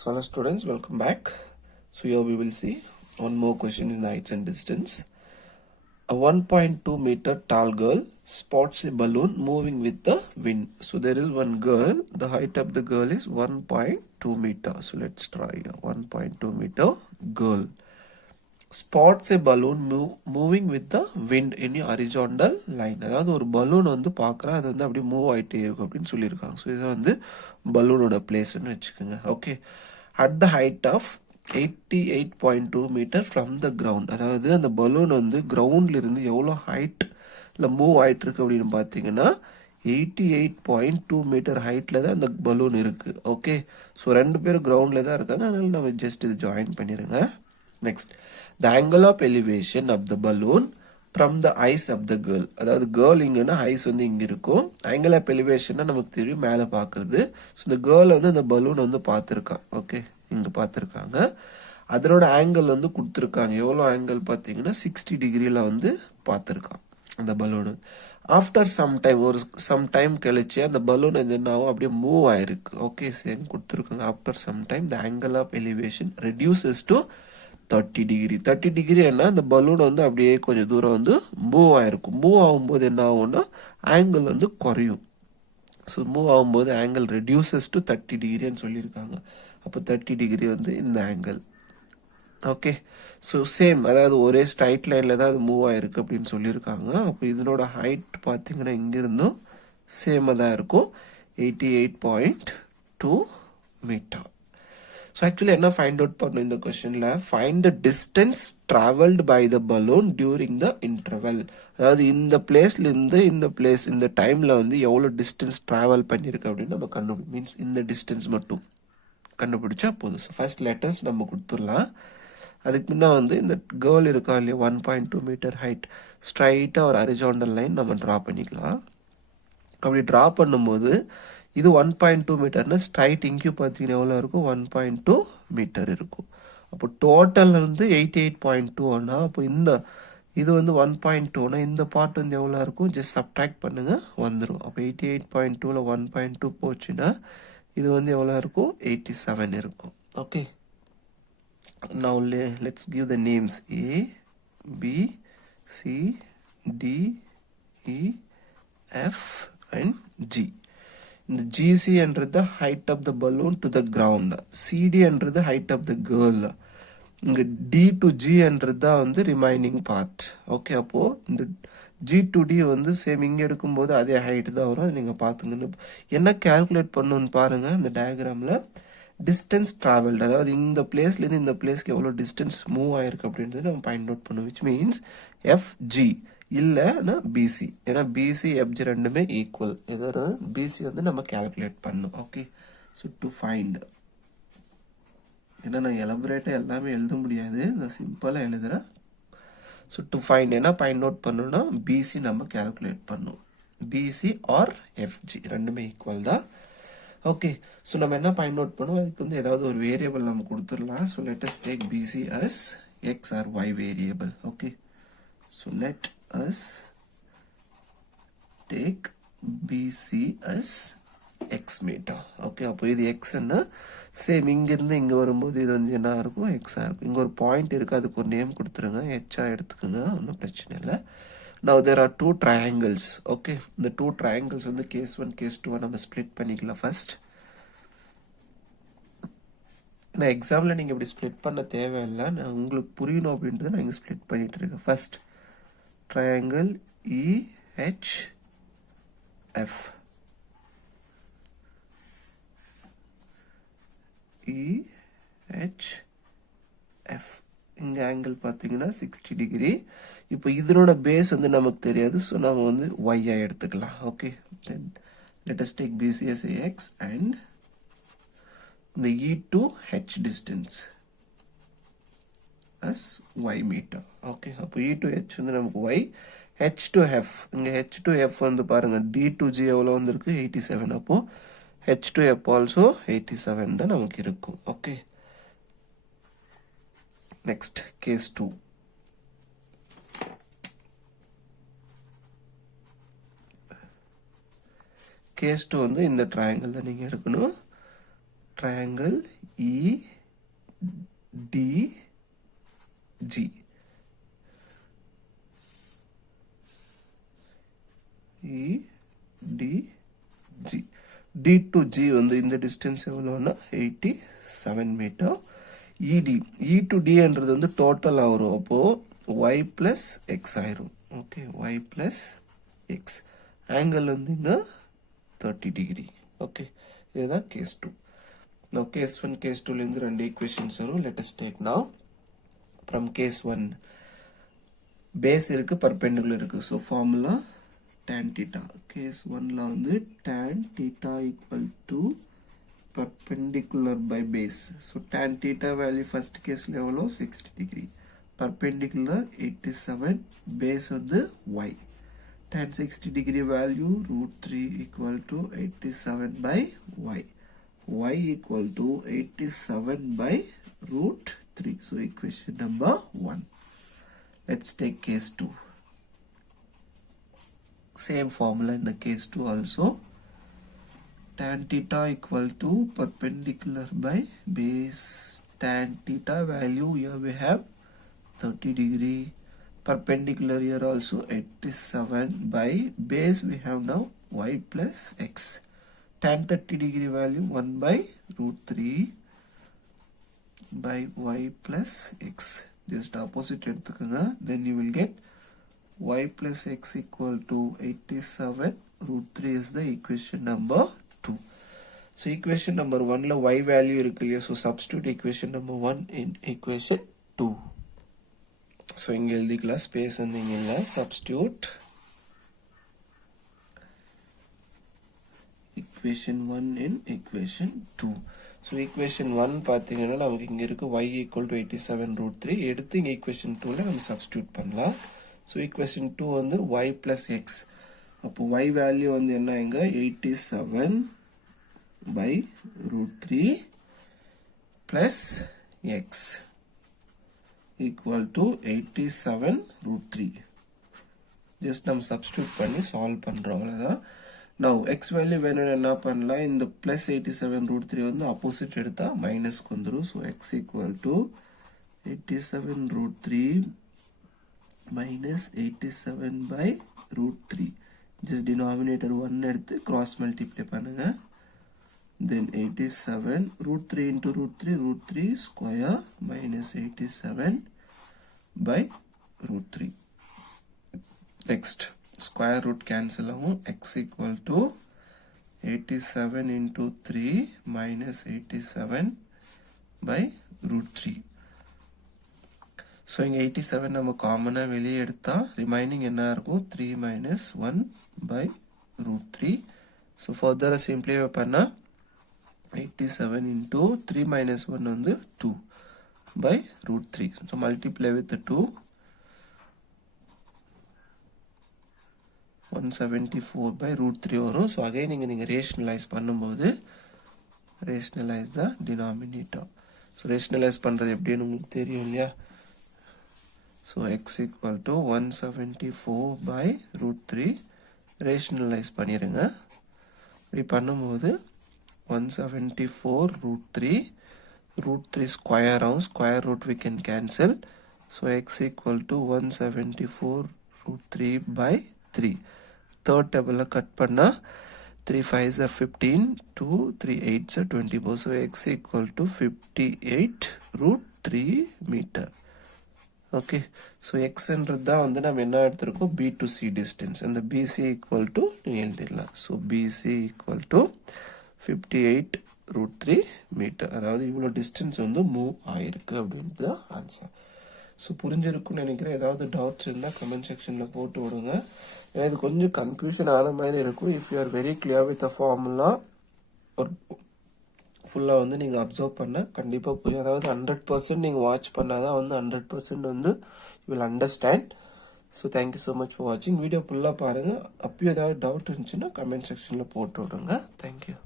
So hello students, welcome back. So here we will see one more question in the heights and distance. A 1.2 meter tall girl spots a balloon moving with the wind. So there is one girl, the height of the girl is 1.2 meter. So let's try a 1.2 meter girl. Spots a balloon moving with the wind in a horizontal line. அதாவது ஒரு balloon வந்து பார்க்குறேன், அது வந்து அப்படியே move ஆகிட்டே இருக்கும் அப்படின்னு சொல்லியிருக்காங்க. ஸோ இதை வந்து பலூனோட பிளேஸ்ன்னு வச்சுக்கோங்க. Okay, at the height of 88.2 meter from the ground. அதாவது அந்த பலூன் வந்து கிரவுண்ட்லேருந்து எவ்வளோ ஹைட்டில் மூவ் ஆகிட்டுருக்கு அப்படின்னு பார்த்தீங்கன்னா 88.2 மீட்டர் ஹைட்டில் தான் அந்த பலூன் இருக்குது. ஓகே, ஸோ ரெண்டு பேரும் கிரவுண்டில் தான் இருக்காங்க, அதனால் நம்ம ஜஸ்ட் இது ஜாயின் பண்ணிடுங்க. Next, the angle of elevation of the balloon from the eyes of the girl. அதாவது கேர்ள் இங்கன்னா ஐஸ் வந்து இங்கே இருக்கும். ஆங்கிள் ஆஃப் எலிவேஷன்னா நமக்கு தெரியும் மேலே பார்க்குறது. ஸோ இந்த கேர்ள் வந்து அந்த பலூன் வந்து பார்த்துருக்கான். ஓகே, இங்கே பார்த்துருக்காங்க. அதனோட ஆங்கிள் வந்து கொடுத்துருக்காங்க. எவ்வளோ ஆங்கிள் பார்த்தீங்கன்னா 60 டிகிரியில் வந்து பார்த்துருக்கான் அந்த பலூனு. ஆஃப்டர் சம் டைம் கழிச்சு அந்த பலூன் என்னன்னாவும் அப்படியே மூவ் ஆயிருக்கு. ஓகே, சேம் கொடுத்துருக்காங்க. After some time the angle of elevation reduces to 30 degree. 30 degree என்ன, அந்த பலூன் வந்து அப்படியே கொஞ்சம் தூரம் வந்து மூவ் ஆகிருக்கும். மூவ் ஆகும்போது என்ன ஆகும்னா ஆங்கிள் வந்து குறையும். ஸோ மூவ் ஆகும்போது ஆங்கிள் ரெடியூசஸ் டு 30 டிகிரின்னு சொல்லியிருக்காங்க. அப்போ 30 டிகிரி வந்து இந்த ஆங்கிள். ஓகே, ஸோ சேம், அதாவது ஒரே ஸ்ட்ரைட் லைனில் தான் அது மூவ் ஆகிருக்கு அப்படின்னு சொல்லியிருக்காங்க. அப்போ இதனோட ஹைட் பார்த்தீங்கன்னா இங்கிருந்தும் சேமாக தான் இருக்கும், 88.2 மீட்டர். ஸோ ஆக்சுவலி என்ன ஃபைண்ட் அவுட் பண்ணணும் இந்த கொஸ்டினில், find the distance travelled by the balloon during the interval. அதாவது இந்த பிளேஸ்லேருந்து இந்த பிளேஸ் இந்த டைமில் வந்து எவ்வளோ டிஸ்டன்ஸ் ட்ராவல் பண்ணியிருக்கு அப்படின்னு நம்ம கண்டுபிடி, மீன்ஸ் இந்த டிஸ்டன்ஸ் மட்டும் கண்டுபிடிச்சா போதும். ஸோ ஃபர்ஸ்ட் லெட்டர்ஸ் நம்ம கொடுத்துடலாம். அதுக்கு முன்னே வந்து இந்த கேர்ள் இருக்கா இல்லையா 1.2 மீட்டர் ஹைட், ஸ்ட்ரைட்டாக ஒரு ஹரிசாண்டல் லைன் நம்ம ட்ரா பண்ணிக்கலாம். அப்படி ட்ரா பண்ணும்போது இது 1.2 மீட்டர்னா ஸ்ட்ரைட் இங்கே பார்த்தீங்கன்னா எவ்வளோ இருக்கும், 1.2 மீட்டர் இருக்கும். அப்போ டோட்டல் வந்து 88.2னா அப்போ இந்த இது வந்து 1.2னா இந்த பார்ட் வந்து எவ்வளோ இருக்கும், ஜஸ்ட் சப்ட்ராக்ட் பண்ணுங்கள் வந்துடும். அப்போ 88.2ல் 1.2 போச்சுன்னா இது வந்து எவ்வளோ இருக்கும், 87 இருக்கும். Okay, now let's give the names A, B, C, D, E, F and G. இந்த GC என்றது the height of the balloon to the ground, CD என்றது height of the girl, இங்கே D to G என்றது தான் வந்து remaining part. Okay, அப்போது இந்த G to D வந்து சேம் இங்கே எடுக்கும்போது அதே ஹைட் தான் வரும். அது நீங்கள் பார்த்துங்கன்னு என்ன கேல்குலேட் பண்ணணுன்னு பாருங்கள். இந்த டயக்ராமில் டிஸ்டன்ஸ் ட்ராவல்டு, அதாவது இந்த பிளேஸ்லேருந்து இந்த பிளேஸ்க்கு எவ்வளோ டிஸ்டன்ஸ் மூவ் ஆயிருக்கு அப்படின்றது நம்ம ஃபைண்ட் அவுட் பண்ணுவோம். விச் மீன்ஸ் FG இல்லைன்னா பிசி, ஏன்னா பிசி எஃப்ஜி ரெண்டுமே ஈக்குவல். ஏதோ பிசி வந்து நம்ம கேல்குலேட் பண்ணணும். ஓகே, ஸோ டு ஃபைண்ட், ஏன்னா நான் எலபரேட்டாக எல்லாமே எழுத முடியாது, நான் சிம்பிளாக எழுதுகிறேன். ஸோ டு ஃபைண்ட் என்ன ஃபைண்ட் அவுட் பண்ணணும்னா பிசி நம்ம கேல்குலேட் பண்ணணும். பிசி ஆர் எஃப்ஜி ரெண்டுமே ஈக்குவல் தான். ஓகே, ஸோ நம்ம என்ன ஃபைண்ட் அவுட் பண்ணுவோம், அதுக்கு வந்து ஏதாவது ஒரு வேரியபிள் நம்ம கொடுத்துடலாம். So let us take BC as x or y variable. Okay, so let us take BC as x meter. Okay, அப்போ இது எக்ஸ்ன்னா சேம் இங்கேருந்து இங்கே வரும்போது இது வந்து என்ன இருக்கும், எக்ஸாக இருக்கும். இங்கே ஒரு பாயிண்ட் இருக்குது, அதுக்கு ஒரு நேம் கொடுத்துருங்க, ஹெச்சாக எடுத்துக்கோங்க, ஒன்றும் பிரச்சனை இல்லை. now there are two triangles. Okay, இந்த டூ ட்ரையாங்கிள்ஸ் வந்து கேஸ் 1 கேஸ் 2 நம்ம ஸ்ப்ளிட் பண்ணிக்கலாம் ஃபர்ஸ்ட். ஏன்னா எக்ஸாமில் நீங்கள் இப்படி ஸ்ப்ளிட் பண்ண தேவையில்லை, நான் உங்களுக்கு புரியணும் அப்படின்றது நான் இங்கே ஸ்ப்ளிட் பண்ணிகிட்டு இருக்கேன். ஃபர்ஸ்ட் triangle EHF, EHF இங்கே ஆங்கிள் பார்த்தீங்கன்னா 60 டிகிரி. இப்போ இதனோட பேஸ் வந்து நமக்கு தெரியாது, ஸோ நம்ம வந்து ஒய்யா எடுத்துக்கலாம். Okay, then let us take BC as X and the E to H distance as y meter. Okay, அப்போ E to H வந்து நமக்கு y, H to F, இங்கே H to F வந்து பாருங்கள் D to G எவ்வளோ வந்துருக்கு 87. அப்போது H to F also 87 தான் நமக்கு இருக்கும். Okay, next case 2. கேஸ் 2 வந்து இந்த ட்ரையாங்கிள் தான் நீங்கள் எடுக்கணும். Triangle EDG. EDG. D to G வந்து இந்த distance எவ்வளோன்னா 87 meter. ED. E to D என்றது வந்து டோட்டல் வரும். அப்போ y plus x ஆயிரும். Okay, y plus x. Angle வந்து இங்க 30 degree. ஓகே, இதுதான் கேஸ் 2. Now case 1, case 2 லேருந்து ரெண்டு equations வரும். Let us take now from case 1. base இருக்கு, perpendicular இருக்கு. So formula tan theta. Case 1 ல வந்து tan theta equal to perpendicular by base. So tan theta value first case ல எவ்வளோ 60 degree. Perpendicular 87, base வந்து y. Tan 60 degree value root 3 equal to 87 by y. Y equal to 87 by root 3. So equation number 1. Let's take case 2. Same formula in the case 2 also. Tan theta equal to perpendicular by base. Tan theta value here we have 30 degree. Perpendicular here also 87 by base we have now y plus x. Tan 30 degree value 1 by root 3 by y plus x. Just opposite எடுத்துக்கங்க. Then you will get y plus x equal to 87 root 3 is the equation number 2. So equation number 1 la y value இருக்கு இல்லையா, so substitute equation number 1 in equation 2. So இங்க எழுதிக்கலாம், space வந்து இங்க இல்ல, substitute equation 1 in equation 2. So equation 1 பாத்தீங்கன்னா நமக்கு இங்க இருக்கு y equal to 87 root 3. எடுத்து இங்க equation 2 ல நம்ம substitute பண்ணலாம். So equation 2 வந்து y plus x. அப்போ y value வந்து என்ன இங்க 87 by root 3 plus x equal to 87 root 3. Just நம்ம substitute பண்ணி solve பண்றோம் அவ்வளவுதான். Now x value வேணும்னா என்ன பண்ணலாம், இந்த plus 87 root 3 வந்து opposite எடுத்தா minus வந்துரும். So x equal to 87 root 3 minus 87 by root 3. Just denominator 1 எடுத்து cross multiply பண்ணுங்க. Then 87 root 3 into root 3 square minus 87 by root 3. Next, square root cancel ஆகும். X equal to 87 into 3 minus 87 by root 3. So இங்க 87 நம்ம காமனா வெளியே எடுத்தா remaining என்ன இருக்கும், 3 minus 1 by root 3. So further simplify பண்ணா 87 into 3 minus 1 வந்து 2 by root 3. So multiply with the 2. 174 by root 3 வரும். So again நீங்க rationalize பண்ணும்போது rationalize the denominator. So rationalize பண்றது எப்படின்னு உங்களுக்கு தெரியும் இல்லையா. So x equal to 174 by root 3 rationalize பண்ணிருங்க. இப்படி பண்ணும்போது 174 root 3 square round, square root we can cancel. So x equal to 174 root 3 by 3. Third table cut பண்ணா 3 5s are 15, 2 3 8s are 24. So x equal to 58 root 3 meter. Okay, so x என்றது தான் வந்து நம்ம என்ன எடுத்திருக்கோம், b to c distance, and the bc equal to எழுதிடலாம். So bc equal to 58 root 3 meter. அதாவது இவ்வளோ distance வந்து மூவ் ஆயிருக்கு அப்படின்றது ஆன்சர். ஸோ புரிஞ்சிருக்குன்னு நினைக்கிறேன். ஏதாவது டவுட்ஸ் இருந்தால் கமெண்ட் செக்ஷனில் போட்டு விடுங்க. ஏன்னா இது கொஞ்சம் கன்ஃபியூஷன் ஆன மாதிரி இருக்கும். If you are very clear with a formula ஒரு ஃபுல்லாக வந்து நீங்கள் அப்சர்வ் பண்ண கண்டிப்பாக புரியும். அதாவது 100% நீங்கள் வாட்ச் பண்ணால் தான் வந்து 100% வந்து you will understand. So thank you so much for வாட்சிங். வீடியோ ஃபுல்லாக பாருங்கள். அப்பயும் ஏதாவது டவுட் இருந்துச்சுன்னா கமெண்ட் செக்ஷனில் போட்டு விடுங்க. தேங்க்யூ.